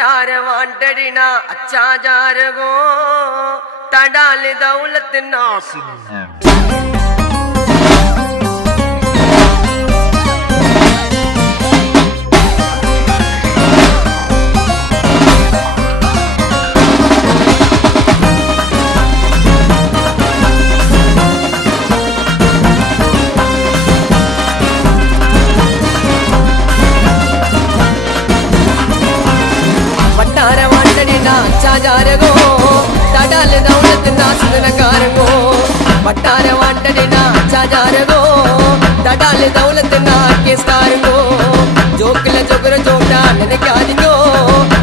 वटार वांटड़ीना अच्छा जारगो तडाल दौलत नास जारगो तडाल दौलत नासन कारगो वटार वांटड़ीना अच्छा जारगो तडाल दौलत ना केस कारगो जोकल जोगर जोड़ा निனைக்காதீங்கோ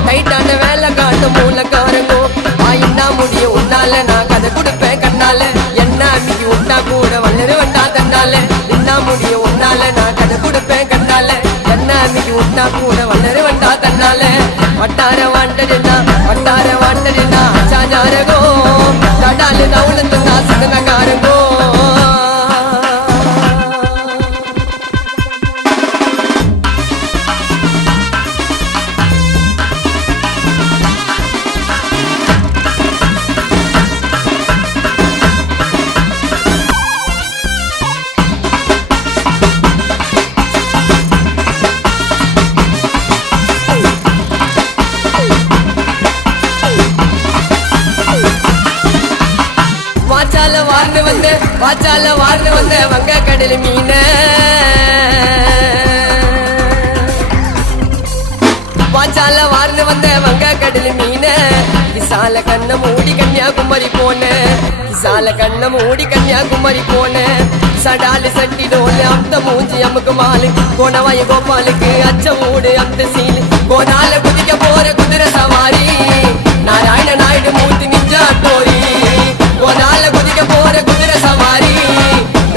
டைட்டான வேலை காட்டு மூல காரங்கோ ஆயின்னா முடியும் உன்னால நான் கதை கொடுப்பேன் கண்ணால என்ன அன்னைக்கு உண்டா கூட வளருவண்டா தன்னால என்ன முடியும் உன்னால நான் கதை கொடுப்பேன் கண்ணால என்ன அன்னைக்கு உண்டா கூட வளருவண்டா தன்னால वटार वांटड़ीना अच्छा जारगो तडाल दौलत नासन कारगो वाचाल वार्न वंदे वंग कडल मीन वाचाल वार्न वंदे वंग कडल मीन विशाल कन्न मूडी कन्याकुमारी पोने विशाल कन्न मूडी कन्याकुमारी पोने सडाल सट्टी डोल अम्त मूंजी अमक माल कोणवाई गोपाल के अच्छा ऊड अम्त सील कोनाल कुदिके पोर कुदिर सवारी नारायण नायडु मूर्ति निंजा टोरी कोनाल कुदिके पोर कुदिर सवारी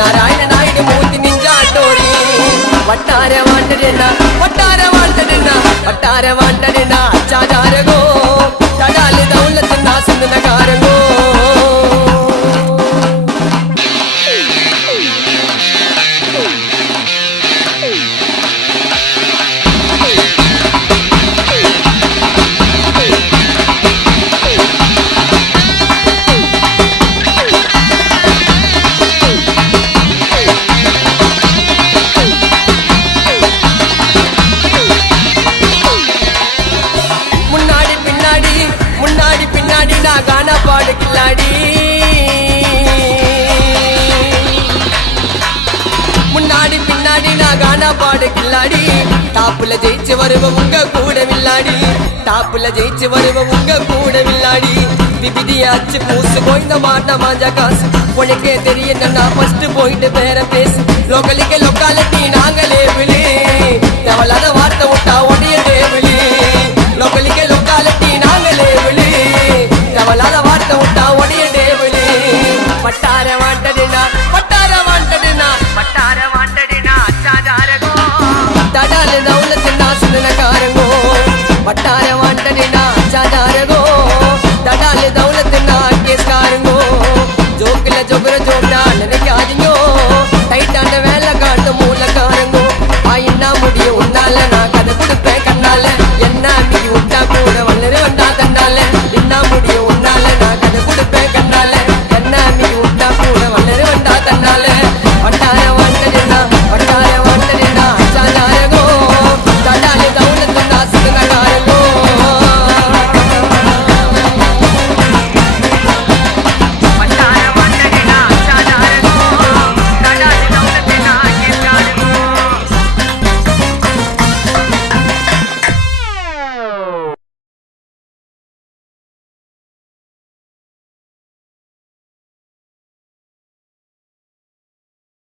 नारायण नायडु मूर्ति निंजा टोरी वटार वांटड़ीना अच्छा जारगो तडाल दौलत नासन कारगो गाना पाड़ खिलाड़ी मुन्नाडी पिन्नाडी ना गाना पाड़ खिलाड़ी टापुल जयिच्चु वरुव उंगा कूड विल्लाडी टापुल जयिच्चु वरुव उंगा कूड विल्लाडी विविधिय अच्चु पूसु कोइंद माट मांजा कासु उनके तेरियन्ना फर्स्ट पॉइंट पेर पेसु लोकलिके लोकालिटी नांगले विली देवलाद वार्ता उट्टा ओडिय देवली लोकलिके लोकालिटी नांगले विली देवलाद वार्ता उट्टा ओडिय देवली वटार वांटड़ीना अच्छा जारगो तडाल दौलत नासन कारगो वटार वांटड़ीना अच्छा जारगो तडाल दौलत ना केस कारगो जोकल जोगर जोड़ा निனைக்காதீங்கோ டைட்டான வேலை காட்டு மூல காரங்கோ ஆயின்னா முடியும் உன்னால நான்